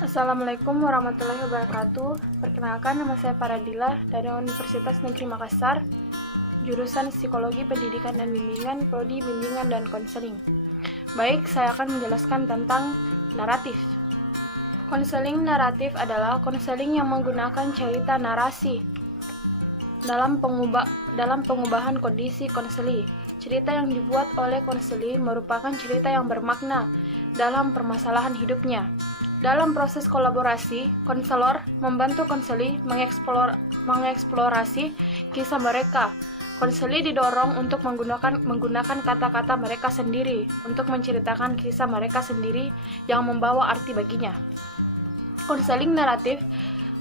Assalamualaikum warahmatullahi wabarakatuh. Perkenalkan, nama saya Faradila dari Universitas Negeri Makassar, jurusan Psikologi Pendidikan dan Bimbingan, Prodi Bimbingan dan Konseling. Baik, saya akan menjelaskan tentang naratif. Konseling naratif adalah konseling yang menggunakan cerita narasi dalam pengubahan kondisi konseli. Cerita yang dibuat oleh konseli merupakan cerita yang bermakna dalam permasalahan hidupnya. Dalam proses kolaborasi, konselor membantu konseli mengeksplorasi kisah mereka. Konseli didorong untuk menggunakan kata-kata mereka sendiri untuk menceritakan kisah mereka sendiri yang membawa arti baginya. Konseling naratif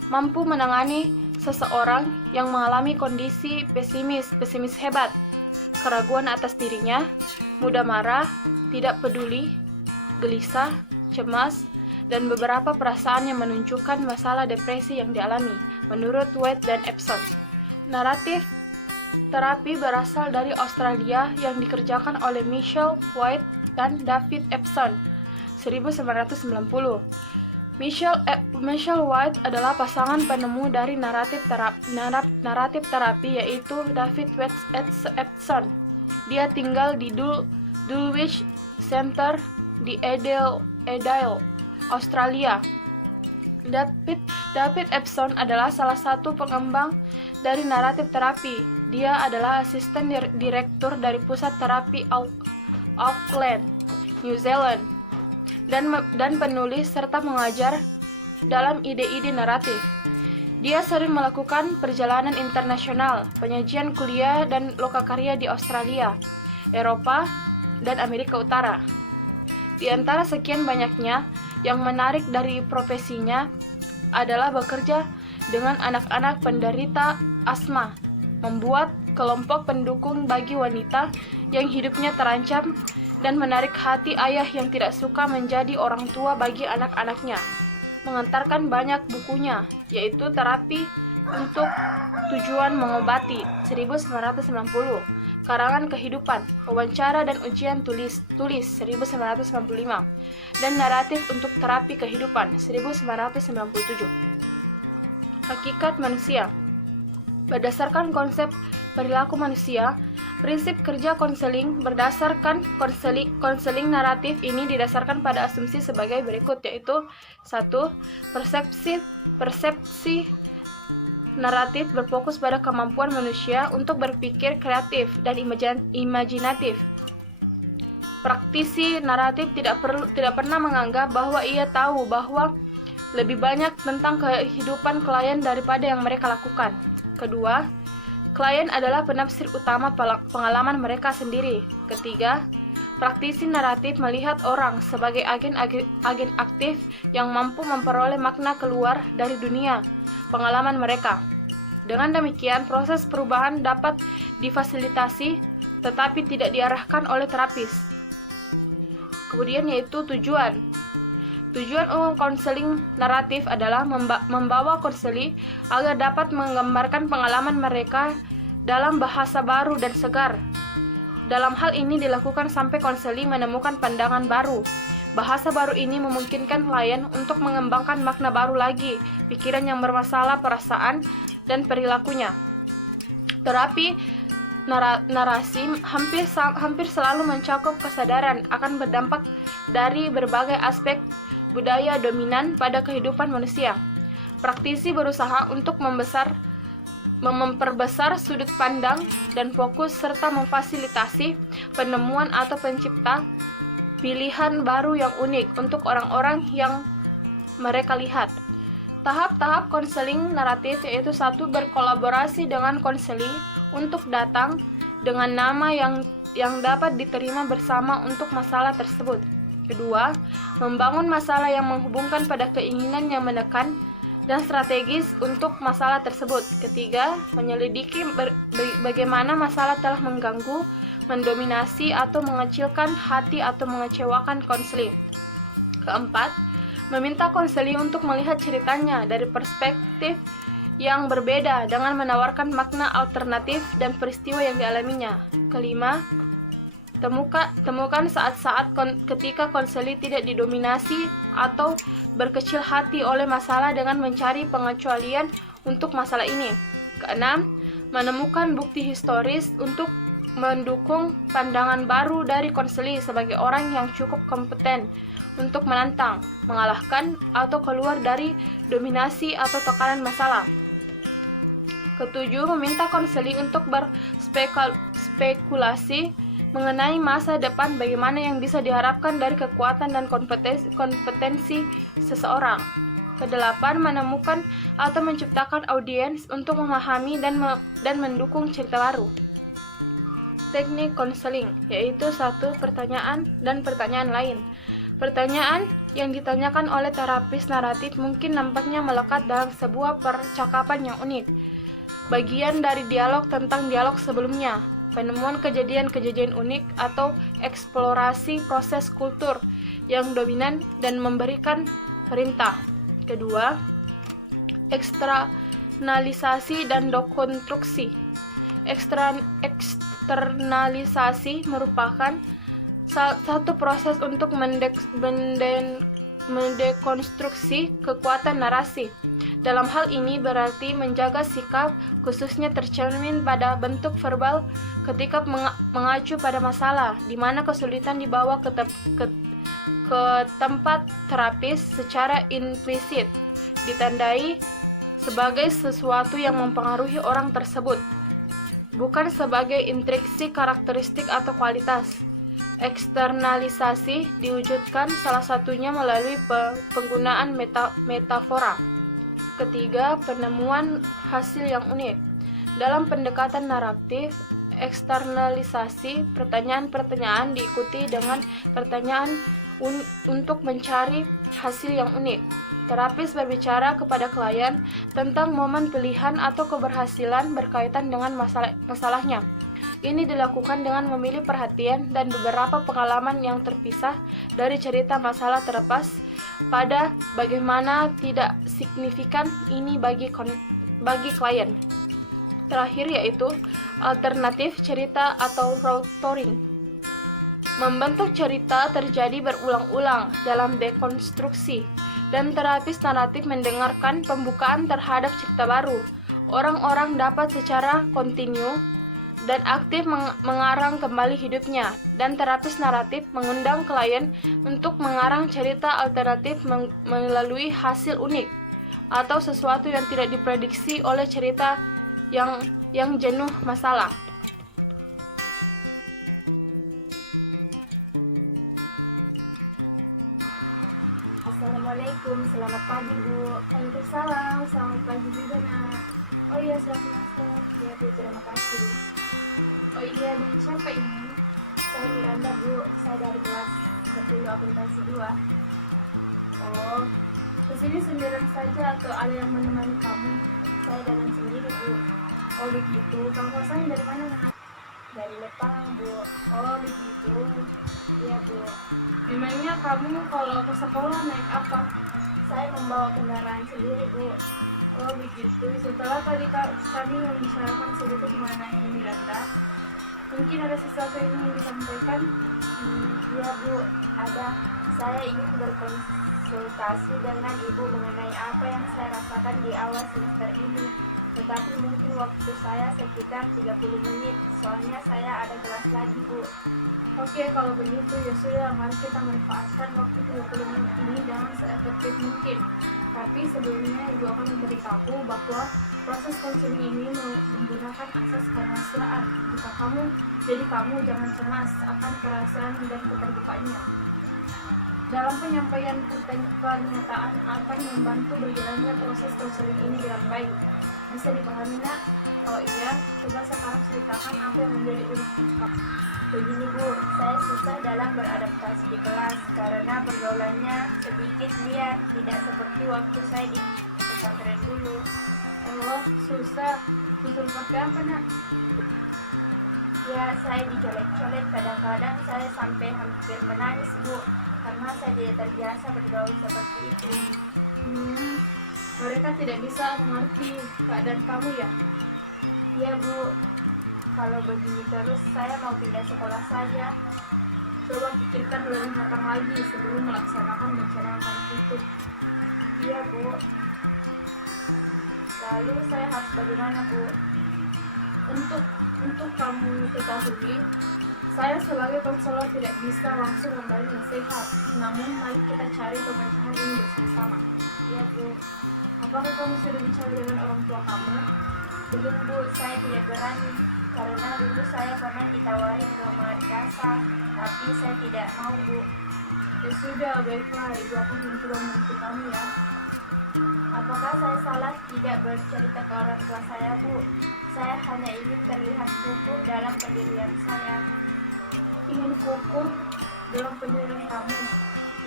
mampu menangani seseorang yang mengalami kondisi pesimis hebat, keraguan atas dirinya, mudah marah, tidak peduli, gelisah, cemas, dan beberapa perasaan yang menunjukkan masalah depresi yang dialami, menurut White dan Epson. Naratif terapi berasal dari Australia yang dikerjakan oleh Michelle White dan David Epson, 1990. Michelle White adalah pasangan penemu dari naratif terapi, yaitu David Epson. Dia tinggal di Dulwich Center di Adelaide, Australia. David Epson adalah salah satu pengembang dari naratif terapi. Dia adalah asisten direktur dari pusat terapi Auckland, New Zealand, dan penulis serta mengajar dalam ide-ide naratif. Dia sering melakukan perjalanan internasional, penyajian kuliah dan lokakarya di Australia, Eropa, dan Amerika Utara. Di antara sekian banyaknya, yang menarik dari profesinya adalah bekerja dengan anak-anak penderita asma, membuat kelompok pendukung bagi wanita yang hidupnya terancam, dan menarik hati ayah yang tidak suka menjadi orang tua bagi anak-anaknya. Mengantarkan banyak bukunya, yaitu Terapi untuk Tujuan Mengobati, 1990, Karangan Kehidupan, Wawancara dan Ujian Tulis, 1995, dan Naratif untuk Terapi Kehidupan, 1997. Hakikat manusia. Berdasarkan konsep perilaku manusia, prinsip kerja konseling berdasarkan konseling naratif ini didasarkan pada asumsi sebagai berikut, yaitu 1. Persepsi naratif berfokus pada kemampuan manusia untuk berpikir kreatif dan imajinatif. Praktisi naratif tidak pernah menganggap bahwa ia tahu bahwa lebih banyak tentang kehidupan klien daripada yang mereka lakukan. Kedua, klien adalah penafsir utama pengalaman mereka sendiri. Ketiga, praktisi naratif melihat orang sebagai agen aktif yang mampu memperoleh makna keluar dari dunia pengalaman mereka. Dengan demikian, proses perubahan dapat difasilitasi tetapi tidak diarahkan oleh terapis. Kemudian yaitu tujuan. Tujuan umum konseling naratif adalah membawa konseli agar dapat menggambarkan pengalaman mereka dalam bahasa baru dan segar. Dalam hal ini dilakukan sampai konseli menemukan pandangan baru. Bahasa baru ini memungkinkan klien untuk mengembangkan makna baru lagi, pikiran yang bermasalah, perasaan, dan perilakunya. Terapi narasi hampir selalu mencakup kesadaran akan berdampak dari berbagai aspek budaya dominan pada kehidupan manusia. Praktisi berusaha untuk memperbesar sudut pandang dan fokus serta memfasilitasi penemuan atau pencipta pilihan baru yang unik untuk orang-orang yang mereka lihat. Tahap-tahap konseling naratif yaitu 1. Berkolaborasi dengan konseli untuk datang dengan nama yang dapat diterima bersama untuk masalah tersebut. Kedua, membangun masalah yang menghubungkan pada keinginan yang menekan dan strategis untuk masalah tersebut. Ketiga, menyelidiki bagaimana masalah telah mengganggu, mendominasi atau mengecilkan hati atau mengecewakan konseli. Keempat, meminta konseli untuk melihat ceritanya dari perspektif yang berbeda dengan menawarkan makna alternatif dan peristiwa yang dialaminya. Kelima, Temukan saat-saat ketika konseli tidak didominasi atau berkecil hati oleh masalah dengan mencari pengecualian untuk masalah ini. Keenam, menemukan bukti historis untuk mendukung pandangan baru dari konseli sebagai orang yang cukup kompeten untuk menantang, mengalahkan, atau keluar dari dominasi atau tekanan masalah. Ketujuh, meminta konseli untuk berspekulasi mengenai masa depan, bagaimana yang bisa diharapkan dari kekuatan dan kompetensi seseorang. Kedelapan, menemukan atau menciptakan audiens untuk memahami dan mendukung cerita baru. Teknik konseling, yaitu satu, pertanyaan dan pertanyaan lain. Pertanyaan yang ditanyakan oleh terapis naratif mungkin nampaknya melekat dalam sebuah percakapan yang unik, bagian dari dialog tentang dialog sebelumnya, penemuan kejadian-kejadian unik, atau eksplorasi proses kultur yang dominan dan memberikan perintah. Kedua, eksternalisasi dan dekonstruksi. Eksternalisasi merupakan satu proses untuk mendekonstruksi kekuatan narasi. Dalam hal ini berarti menjaga sikap, khususnya tercermin pada bentuk verbal ketika mengacu pada masalah, di mana kesulitan dibawa ke tempat terapis secara implisit, ditandai sebagai sesuatu yang mempengaruhi orang tersebut, bukan sebagai intrinsik karakteristik atau kualitas. Eksternalisasi diwujudkan salah satunya melalui penggunaan metafora. Ketiga, penemuan hasil yang unik. Dalam pendekatan naratif, eksternalisasi, pertanyaan-pertanyaan diikuti dengan pertanyaan untuk mencari hasil yang unik. Terapis berbicara kepada klien tentang momen pilihan atau keberhasilan berkaitan dengan masalahnya. Ini dilakukan dengan memilih perhatian dan beberapa pengalaman yang terpisah dari cerita masalah terlepas pada bagaimana tidak signifikan ini bagi klien. Terakhir yaitu alternatif cerita atau road storying. Membentuk cerita terjadi berulang-ulang dalam dekonstruksi, dan terapis naratif mendengarkan pembukaan terhadap cerita baru. Orang-orang dapat secara kontinu dan aktif mengarang kembali hidupnya, dan terapis naratif mengundang klien untuk mengarang cerita alternatif melalui hasil unik atau sesuatu yang tidak diprediksi oleh cerita yang jenuh masalah. Assalamualaikum, selamat pagi Bu. Waalaikumsalam, selamat pagi juga nak. Oh iya, selamat masuk. Ya Bu, terima kasih. Oh iya, dengan siapa ini? Saya Miranda Bu, saya dari kelas 10 akuntansi 2. Oh, kesini sendirian saja atau ada yang menemani kamu? Saya datang sendiri Bu. Oh begitu, kamu asalnya dari mana nak? Dari Lepang Bu. Oh begitu. Iya Bu. Memangnya kamu kalau ke sekolah naik apa? Saya membawa kendaraan sendiri Bu. Oh begitu. Setelah tadi kami membicarakan sedikit mengenai Miranda, mungkin ada sesuatu yang ingin disampaikan? Iya Bu, ada. Saya ingin berkonsultasi dengan Ibu mengenai apa yang saya rasakan di awal semester ini. Tetapi mungkin waktu saya sekitar 30 menit, soalnya saya ada kelas lagi Bu. Oke, kalau begitu ya sudah, mari kita manfaatkan waktu 30 menit ini dengan seefektif mungkin. Tapi sebelumnya Ibu akan memberitahu bahwa proses konseling ini menggunakan asas kerahasiaan. Jadi kamu jangan cemas akan kerahasiaan dan keterbukaannya. Dalam penyampaian pernyataan akan membantu berjalannya proses konseling ini dengan baik. Bisa dipahami nak? Oh iya, coba sekarang ceritakan apa yang menjadi unik. Begini Bu, saya susah dalam beradaptasi di kelas karena pergaulannya sedikit liar, tidak seperti waktu saya di pesantren dulu. Oh, susah. Susah seperti apa nak? Ya, saya dicolek-colek, kadang-kadang saya sampai hampir menangis Bu, karena saya tidak terbiasa bergaul seperti itu. Mereka tidak bisa mengerti keadaan kamu ya? Iya Bu, kalau begini terus saya mau pindah sekolah saja. Coba pikirkan lebih matang lagi sebelum melaksanakan rencana kamu itu. Iya Bu. Lalu saya harus bagaimana Bu? Untuk kamu ketahui, saya sebagai konselor tidak bisa langsung memberi nasihat. Namun mari kita cari pemecahan ini bersama-sama. Iya Bu. Apakah kamu sudah bicara dengan orang tua kamu? Belum Bu, saya tidak berani. Karena dulu saya pernah ditawari pelamar jasa, tapi saya tidak mau Bu. Ya sudah, baiklah, ibu akan mencoba membantu kamu ya. Apakah saya salah tidak bercerita ke orang tua saya Bu? Saya hanya ingin terlihat kukuh dalam pendirian saya. Ingin kukuh dalam pendirian kamu.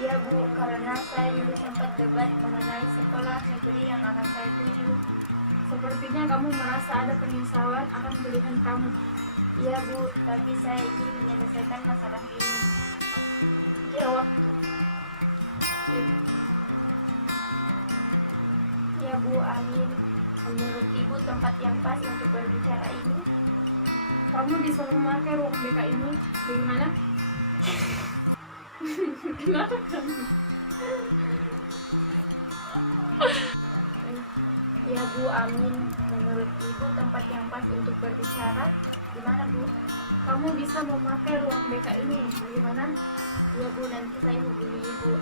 Iya Bu, karena saya dulu sempat debat mengenai sekolah negeri yang akan saya tuju. Sepertinya kamu merasa ada penyesalan akan pilihan kamu. Iya Bu, tapi saya ingin menyelesaikan masalah ini. Ya, waktu. Ya Bu, amin. Menurut Ibu tempat yang pas untuk berbicara ini? Kamu bisa memakai ruang BK ini. Bagaimana? Kenapa kamu? Ya Bu, amin. Menurut Ibu tempat yang pas untuk berbicara di mana Bu? Kamu bisa memakai ruang BK ini. Bagaimana? Ya Bu, nanti saya hubungi Ibu.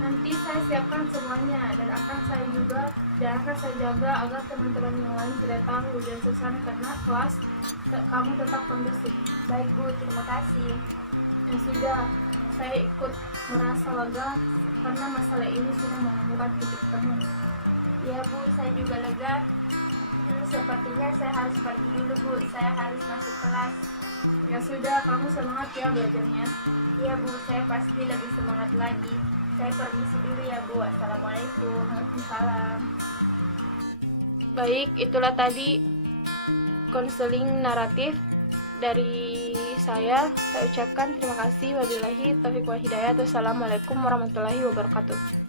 Nanti saya siapkan semuanya dan akan saya jaga agar teman-teman yang lain tidak tahu dan suasana karena kelas kamu tetap kondusif. Baik Bu, terima kasih. Ya sudah, saya ikut merasa lega karena masalah ini sudah menemukan titik temu. Ya Bu, saya juga lega. Sepertinya saya harus pergi dulu Bu, saya harus masuk kelas. Ya sudah, kamu semangat ya belajarnya. Ya Bu, saya pasti lebih semangat lagi. Saya permisi dulu ya Bu. Assalamualaikum. Waalaikumsalam. Baik, itulah tadi konseling naratif dari saya. Saya ucapkan terima kasih. Wabillahi taufiq wal hidayah. Wassalamualaikum warahmatullahi wabarakatuh.